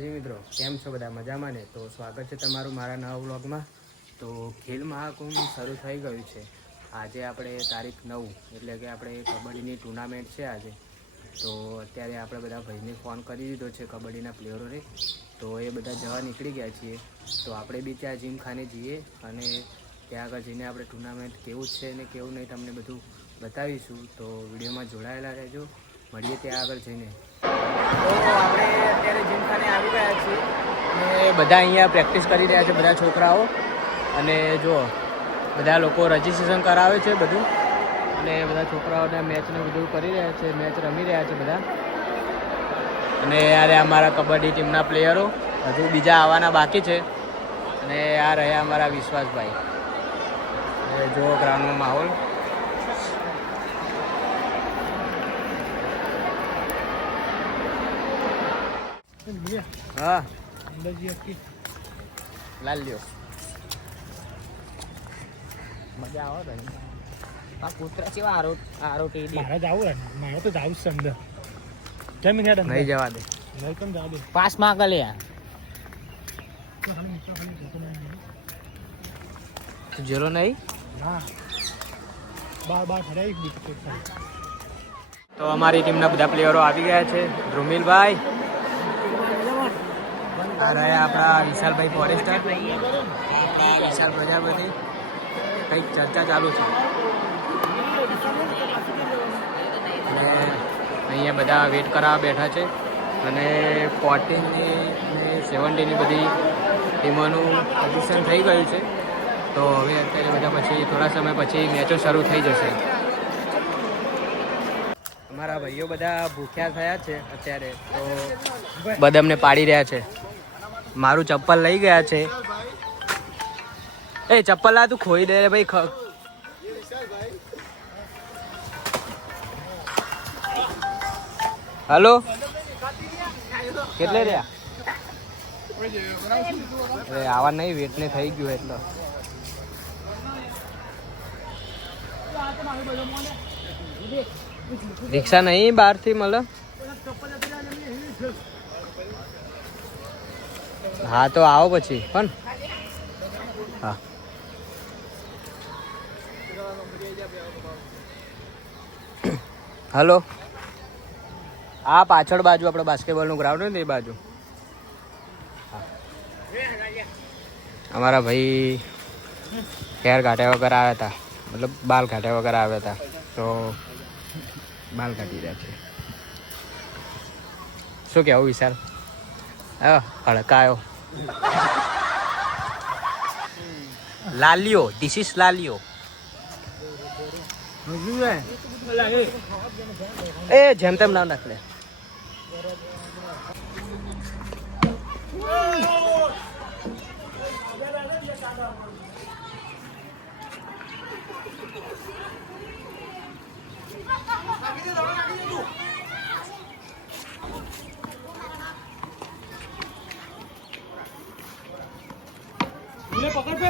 માતાજી મિત્રો, કેમ છો બધા? મજામાં ને? તો સ્વાગત છે તમારું મારા નવા વ્લોગમાં. તો ખેલ મહાકુંભ શરૂ થઈ ગયું છે. આજે આપણે તારીખ નવ, એટલે કે આપણે કબડ્ડીની ટુર્નામેન્ટ છે આજે. તો અત્યારે આપણે બધા ભાઈને ફોન કરી દીધો છે કબડ્ડીના પ્લેયરોને તો એ બધા જવા નીકળી ગયા છીએ. તો આપણે બી ત્યાં જીમખાને જઈએ અને ત્યાં આગળ જઈને આપણે ટુર્નામેન્ટ કેવું છે ને કેવું નહીં તમને બધું બતાવીશું. તો વિડીયોમાં જોડાયેલા રહેજો. મળીએ ત્યાં આગળ જઈને. આપણે અત્યારે જીમખાને આવી ગયા છીએ અને બધા અહીંયા પ્રેક્ટિસ કરી રહ્યા છે, બધા છોકરાઓ. અને જો બધા લોકો રજીસ્ટ્રેશન કરાવે છે બધું. અને બધા છોકરાઓને મેચને બધું કરી રહ્યા છે મેચ રમી રહ્યા છે બધા. અને યારે અમારા કબડ્ડી ટીમના પ્લેયરો હજુ બીજા આવવાના બાકી છે. અને આ રહ્યા અમારા વિશ્વાસભાઈ. જો ગ્રાઉન્ડનો માહોલ. હા. લાલ લ્યો. મજા આવે ભાઈ આ કૂતરા જેવા આરો આરો ટેડી મારે જ રે મારે તો જાવું છે અંદર. કેમ મિનિટ અંદર નહીં જવા દે. નહીં કેમ જવા દે. પાસમાં કલે તું જેલો નહીં? ના. બાર બાર ફરાઈ બીક તો અમારી ટીમના બધા પ્લેયરો આવી ગયા છે. ધ્રુમિલભાઈ આ રહ્યા આપણા વિશાલભાઈ ફોરેસ્ટર વિશાલ પ્રજાપતિ. કંઈક ચર્ચા ચાલુ છે. અને અહીંયા બધા વેટ કરાવવા બેઠા છે. અને ફોર્ટીનની ને સેવન્ટીની બધી ટીમોનું પોઝિશન થઈ ગયું છે. તો હવે અત્યારે બધા પછી થોડા સમય પછી મેચો શરૂ થઈ જશે. અમારા ભાઈઓ બધા ભૂખ્યા થયા છે અત્યારે, તો બદામને પાડી રહ્યા છે. મારું ચપ્પલ લઈ ગયા છે. એ ચપ્પલ આ તું ખોઈ દે ભાઈ હલો? કેટલે રહ્યા? અરે, આવા નહીં વેટ ને થઈ ગયું એટલો. રિક્ષા નહીં બહારથી મળે? હા, તો આવો પછી પણ હા. હલો. આ પાછળ બાજુ આપણે બાસ્કેટબોલનું ગ્રાઉન્ડ હોય ને એ બાજુ. અમારા ભાઈ હેર કાઢ્યા વગર આવ્યા હતા. મતલબ બાલ કાઢ્યા વગર આવ્યા હતા. તો બાલ કાઢી રહ્યા છે. શું કહેવું વિશાલ? હડકાયો લાલિયો ધીસ ઇઝ લાલિયો. એ જેમ તેમ ના નાખ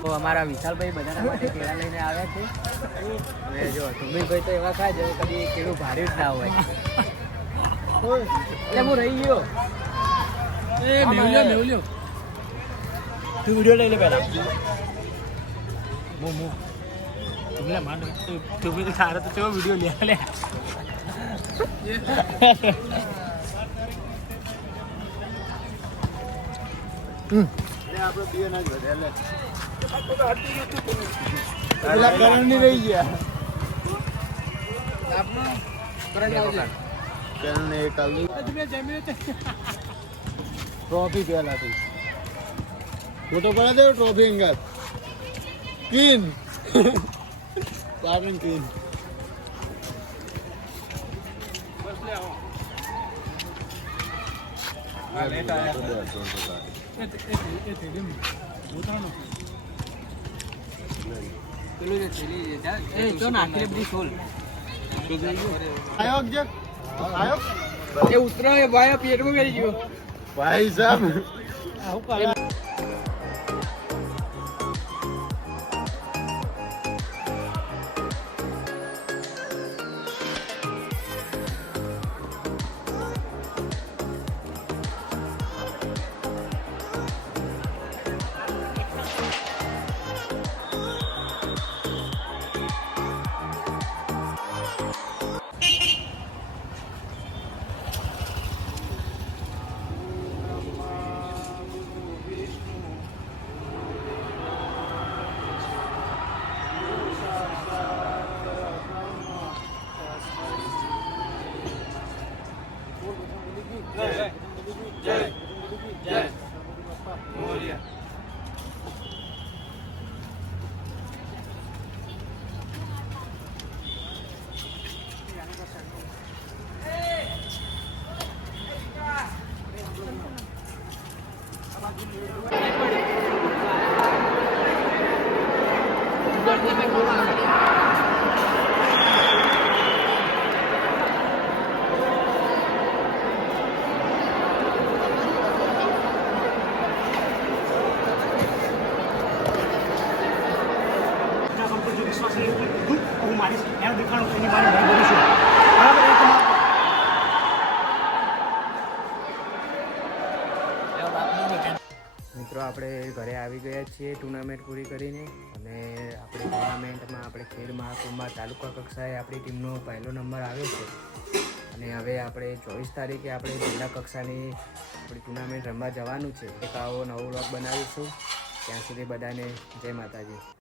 તો અમારા વિશાલભાઈ બધાના માટે કેળા લઈને આવ્યા છે. અને જો સુમિતભાઈ તો એવા ખાય છે કદી કેળું ભાર્યું જ ના હોય. એટલે હું રહી ગયો. એ મેવલ્યો મેવલ્યો. તું વિડિયો લઈ લે પહેલા. મો મો તું માન તું તું સારો તો તેવો વિડિયો લે લે. પેલા કરણની રહી ગયા કરણ ને એક આલુ ટ્રોફી પહેલા થી ફોટો પડા દે ટ્રોફી અંગાત ક્વીન કાર્ટન ક્વીન આયોગ જે આયોગ એ ઉતરો એ ભાઈ પેટમાં કરી ગયો. ભાઈ સાહેબ. હું એમ દેખાડો એની મારી બોલું છું. બરાબર? મિત્રો, આપણે ઘરે આવી ગયા છીએ ટુર્નામેન્ટ પૂરી કરીને અને આપણી ટુર્નામેન્ટમાં આપણે ખેડ મહાકુંભમાં તાલુકા કક્ષાએ આપણી ટીમનો પહેલો નંબર આવ્યો છે. અને હવે આપણે ચોવીસ તારીખે આપણે જિલ્લા કક્ષાની આપણી ટુર્નામેન્ટ રમવા જવાનું છે. એક આવો નવો વ્લોગ બનાવીશું. ત્યાં સુધી બધાને જય માતાજી.